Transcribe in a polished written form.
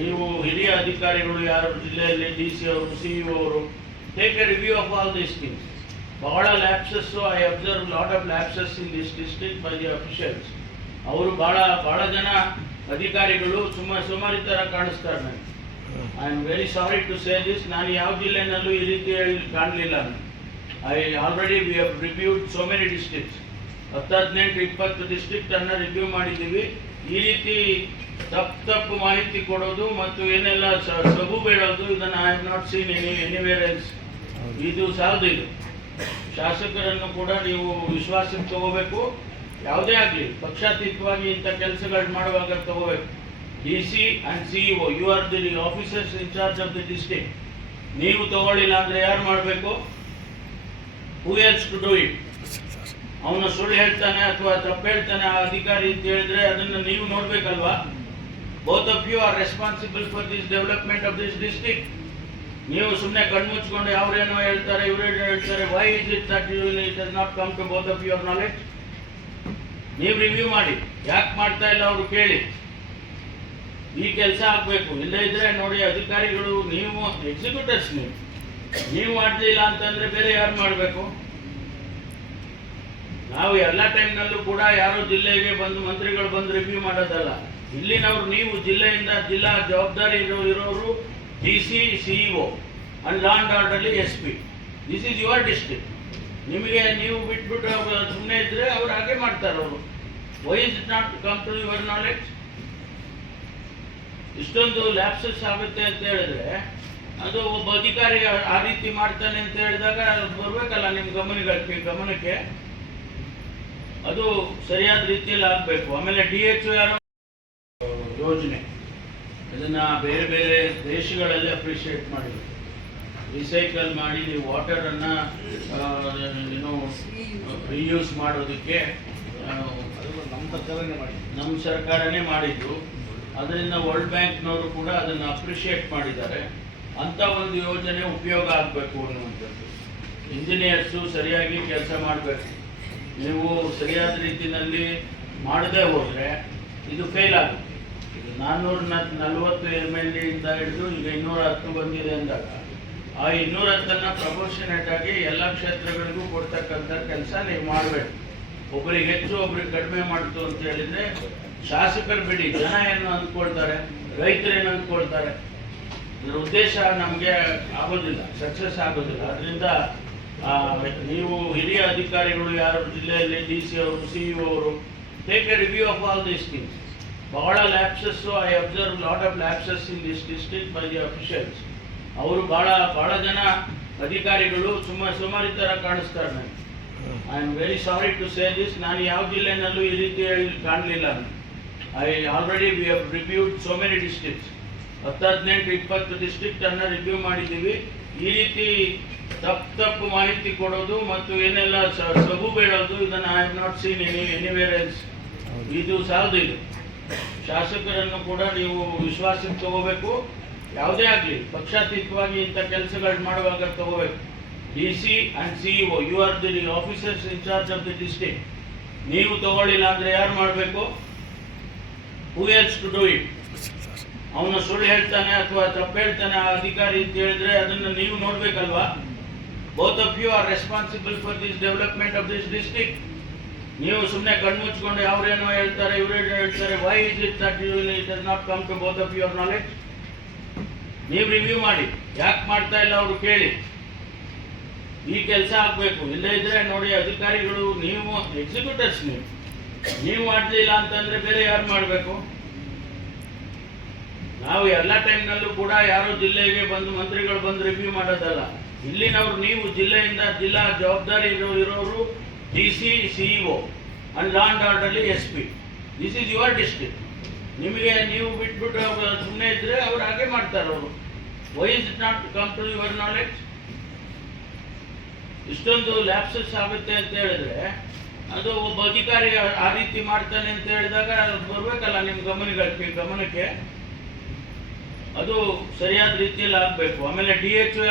ನೀವು ಹಿರಿಯ ಅಧಿಕಾರಿಗಳು ಯಾರು ಜಿಲ್ಲೆಯಲ್ಲಿ ಡಿ.ಸಿ ಅವರು, ಸಿಇಒ ಅವರು, take a review of all these things. ಬಹಳ lapses, I observe lot of lapses in this district by the officials. ಅವರು ಬಹಳ ಜನ ಅಧಿಕಾರಿಗಳು ಸುಮಾರಿ ತರ ಕಾಣಿಸ್ತಾರೆ ನನಗೆ. I am very sorry to say this. ನಾನು ಯಾವ ಜಿಲ್ಲೆನಲ್ಲೂ ಈ ರೀತಿ ಕಾಣಲಿಲ್ಲ. I already we have reviewed so many districts. 18-20 district ಅನ್ನ ರಿವ್ಯೂ ಮಾಡಿದ್ದೀವಿ. ಈ ರೀತಿ ತಪ್ಪು ಮಾಹಿತಿ ಕೊಡೋದು ಮತ್ತು ಏನೆಲ್ಲ ಸಬು ಬೇಡೋದು, ಇದನ್ನು I have not seen anywhere else. ಇದು ಸಾಲದು. ಇದು ಶಾಸಕರನ್ನು ಕೂಡ ನೀವು ವಿಶ್ವಾಸಕ್ಕೆ ತಗೋಬೇಕು. ಯಾವುದೇ ಆಗಲಿ ಪಕ್ಷಾತೀತವಾಗಿ ಇಂಥ ಕೆಲಸಗಳು ಮಾಡುವಾಗ ತಗೋಬೇಕು. DC and CEO, you are the officers in charge of the district. ನೀವು ತಗೊಳ್ಳಿಲ್ಲ ಅಂದ್ರೆ ಯಾರು ಮಾಡಬೇಕು? Who else to do it? ಅವನು ಸುಳ್ಳು ಹೇಳ್ತಾನೆ ಅಥವಾ ತಪ್ಪು ಹೇಳ್ತಾನೆ ಆ ಅಧಿಕಾರಿ ಅಂತ ಹೇಳಿದ್ರೆ ಅದನ್ನು ನೀವು ನೋಡ್ಬೇಕಲ್ವಾ? Both of you are responsible for this development of this district. ನೀವು ಸುಮ್ಮನೆ ಕಣ್ಮುಚ್ಕೊಂಡು ಅವ್ರೇನೋ ಹೇಳ್ತಾರೆ ಇವರೇನೋ ಹೇಳ್ತಾರೆ. Why is it that it has not come to both of your knowledge? ನೀವು ರಿವ್ಯೂ ಮಾಡಿ, ಯಾಕೆ ಮಾಡ್ತಾ ಇಲ್ಲ ಅವರು ಕೇಳಿ. ಈ ಕೆಲಸ ಆಗ್ಬೇಕು. ಇಲ್ಲೇ ಇದ್ರೆ ನೋಡಿ ಅಧಿಕಾರಿಗಳು, ನೀವು ಎಕ್ಸಿಕ್ಯೂಟರ್ಸ್, ನೀವು ಮಾಡಲಿಲ್ಲ ಅಂತಂದ್ರೆ ಬೇರೆ ಯಾರು ಮಾಡಬೇಕು? ನಾವು ಎಲ್ಲ ಟೈಮ್ನಲ್ಲೂ ಕೂಡ ಯಾರೋ ಜಿಲ್ಲೆಗೆ ಬಂದು ಮಂತ್ರಿಗಳು ಬಂದು ರಿವ್ಯೂ ಮಾಡೋದಲ್ಲ. ಇಲ್ಲಿನವ್ರು ನೀವು ಜಿಲ್ಲೆಯಿಂದ ಜಿಲ್ಲಾ ಜವಾಬ್ದಾರಿ ಇರೋರು DC, CEO and law and order SP. This is your district. ನಿಮಗೆ ನೀವು ಬಿಟ್ಬಿಟ್ಟು ಸುಮ್ಮನೆ ಇದ್ರೆ ಅವ್ರು ಹಾಗೆ ಮಾಡ್ತಾರೆ. ಅವರು why is it not come to your knowledge? ಇಷ್ಟೊಂದು ಲ್ಯಾಪ್ಸಸ್ ಆಗುತ್ತೆ ಅಂತ ಹೇಳಿದ್ರೆ ಅದು ಒಬ್ಬ ಅಧಿಕಾರಿ ಆ ರೀತಿ ಮಾಡ್ತಾನೆ ಅಂತ ಹೇಳಿದಾಗ ಬರ್ಬೇಕಲ್ಲ ನಿಮ್ಮ ಗಮನಕ್ಕೆ. ಅದು ಸರಿಯಾದ ರೀತಿಯಲ್ಲಿ ಆಗಬೇಕು. ಆಮೇಲೆ DHO ಯೋಜನೆ, ಇದನ್ನ ಬೇರೆ ಬೇರೆ ದೇಶಗಳಲ್ಲಿ ಅಪ್ರಿಷಿಯೇಟ್ ಮಾಡಿದ್ರು. ರಿಸೈಕಲ್ ಮಾಡಿ ನೀವು ವಾಟರ್ ಅನ್ನ ರಿಯೂಸ್ ಮಾಡೋದಕ್ಕೆ ನಮ್ಮ ಸರ್ಕಾರನೇ ಮಾಡಿದ್ದು. ಅದರಿಂದ ವರ್ಲ್ಡ್ ಬ್ಯಾಂಕ್ನವರು ಕೂಡ ಅದನ್ನು ಅಪ್ರಿಷಿಯೇಟ್ ಮಾಡಿದ್ದಾರೆ. ಅಂತ ಒಂದು ಯೋಜನೆ ಉಪಯೋಗ ಆಗಬೇಕು ಅನ್ನುವಂಥದ್ದು. ಇಂಜಿನಿಯರ್ಸು ಸರಿಯಾಗಿ ಕೆಲಸ ಮಾಡಬೇಕು. ನೀವು ಸರಿಯಾದ ರೀತಿಯಲ್ಲಿ ಮಾಡದೇ ಹೋದರೆ ಇದು ಫೇಲ್ ಆಗುತ್ತೆ. ಇದು 440 MLD ಇಂದ ಹಿಡಿದು ಈಗ 210 ಬಂದಿದೆ ಅಂದಾಗ ಆ 210 ಪ್ರಪೋರ್ಷನೇಟ್ ಆಗಿ ಎಲ್ಲ ಕ್ಷೇತ್ರಗಳಿಗೂ ಕೊಡ್ತಕ್ಕಂಥ ಕೆಲಸ ನೀವು ಮಾಡಬೇಕು. ಒಬ್ಬರಿಗೆ ಹೆಚ್ಚು ಒಬ್ರಿಗೆ ಕಡಿಮೆ ಮಾಡ್ತು ಅಂತ ಹೇಳಿದ್ರೆ ಶಾಸಕರು ಬಿಡಿ, ಜನ ಏನು ಅಂದ್ಕೊಳ್ತಾರೆ, ರೈತರೇನು ಅಂದ್ಕೊಳ್ತಾರೆ, ಇದರ ಉದ್ದೇಶ ನಮಗೆ ಆಗೋದಿಲ್ಲ, ಸಕ್ಸಸ್ ಆಗೋದಿಲ್ಲ. ಅದರಿಂದ ನೀವು ಹಿರಿಯ ಅಧಿಕಾರಿಗಳು ಯಾರು ಜಿಲ್ಲೆಯಲ್ಲಿ ಡಿ.ಸಿ ಅವರು, ಸಿಇಒ ಅವರು, take a review of all these things. ಬಹಳ lapses, I observe lot of lapses in this district by the officials. ಅವರು ಬಹಳ ಜನ ಅಧಿಕಾರಿಗಳು ಸುಮಾರಿ ತರ ಕಾಣಿಸ್ತಾರೆ ನನಗೆ. I am very sorry to say this. ನಾನು ಯಾವ ಜಿಲ್ಲೆನಲ್ಲೂ ಈ ರೀತಿ ಕಾಣಲಿಲ್ಲ. I already we have reviewed so many districts. 18-20 district ಅನ್ನ ರಿವ್ಯೂ ಮಾಡಿದ್ದೀವಿ. ಈ ರೀತಿ ತಪ್ಪು ಮಾಹಿತಿ ಕೊಡೋದು ಮತ್ತು ಏನೆಲ್ಲ ಸಬು ಬೇಡೋದು, ಇದನ್ನು I have not seen anywhere else. ಇದು ಸಾಲದು. ಇದು ಶಾಸಕರನ್ನು ಕೂಡ ನೀವು ವಿಶ್ವಾಸಕ್ಕೆ ತಗೋಬೇಕು. ಯಾವುದೇ ಆಗಲಿ ಪಕ್ಷಾತೀತವಾಗಿ ಇಂಥ ಕೆಲಸಗಳು ಮಾಡುವಾಗ ತಗೋಬೇಕು. DC and CEO, you are the officers in charge of the district. ನೀವು ತಗೊಳ್ಳಿಲ್ಲ ಅಂದ್ರೆ ಯಾರು ಮಾಡಬೇಕು? Who else to do it? ಅವನು ಸುಳ್ಳು ಹೇಳ್ತಾನೆ ಅಥವಾ ತಪ್ಪು ಹೇಳ್ತಾನೆ ಆ ಅಧಿಕಾರಿ ಅಂತ ಹೇಳಿದ್ರೆ ಅದನ್ನು ನೀವು ನೋಡ್ಬೇಕಲ್ವಾ? Both of you are responsible for this development of this district. ನೀವು ಸುಮ್ಮನೆ ಕಣ್ಮುಚ್ಕೊಂಡು ಅವ್ರೇನೋ ಹೇಳ್ತಾರೆ ಇವರೇನೋ ಹೇಳ್ತಾರೆ. Why is it that it has not come to both of your knowledge? ನೀವು ರಿವ್ಯೂ ಮಾಡಿ, ಯಾಕೆ ಮಾಡ್ತಾ ಇಲ್ಲ ಅವರು ಕೇಳಿ. ಈ ಕೆಲಸ ಆಗ್ಬೇಕು. ಇಲ್ಲೇ ಇದ್ರೆ ನೋಡಿ ಅಧಿಕಾರಿಗಳು, ನೀವು ಎಕ್ಸಿಕ್ಯೂಟರ್ಸ್, ನೀವು ಮಾಡಲಿಲ್ಲ ಅಂತಂದ್ರೆ ಬೇರೆ ಯಾರು ಮಾಡಬೇಕು? ನಾವು ಎಲ್ಲ ಟೈಮ್ನಲ್ಲೂ ಕೂಡ ಯಾರೋ ಜಿಲ್ಲೆಗೆ ಬಂದು ಮಂತ್ರಿಗಳು ಬಂದು ರಿವ್ಯೂ ಮಾಡೋದಲ್ಲ. ಇಲ್ಲಿನವ್ರು ನೀವು ಜಿಲ್ಲೆಯಿಂದ ಜಿಲ್ಲಾ ಜವಾಬ್ದಾರಿ ಇರೋರು DC, CEO and law and order SP. This is your district. ನಿಮಗೆ ನೀವು ಬಿಟ್ಬಿಟ್ಟು ಸುಮ್ಮನೆ ಇದ್ರೆ ಅವ್ರು ಹಾಗೆ ಮಾಡ್ತಾರೆ. ಅವರು why is it not come to your knowledge? ಇಷ್ಟೊಂದು ಲ್ಯಾಪ್ಸಸ್ ಆಗುತ್ತೆ ಅಂತ ಹೇಳಿದ್ರೆ ಅದು ಒಬ್ಬ ಅಧಿಕಾರಿ ಆ ರೀತಿ ಮಾಡ್ತಾನೆ ಅಂತ ಹೇಳಿದಾಗ ಬರ್ಬೇಕಲ್ಲ ನಿಮ್ಮ ಗಮನಕ್ಕೆ. ಅದು ಸರಿಯಾದ ರೀತಿಯಲ್ಲಿ ಆಗಬೇಕು. ಆಮೇಲೆ DHO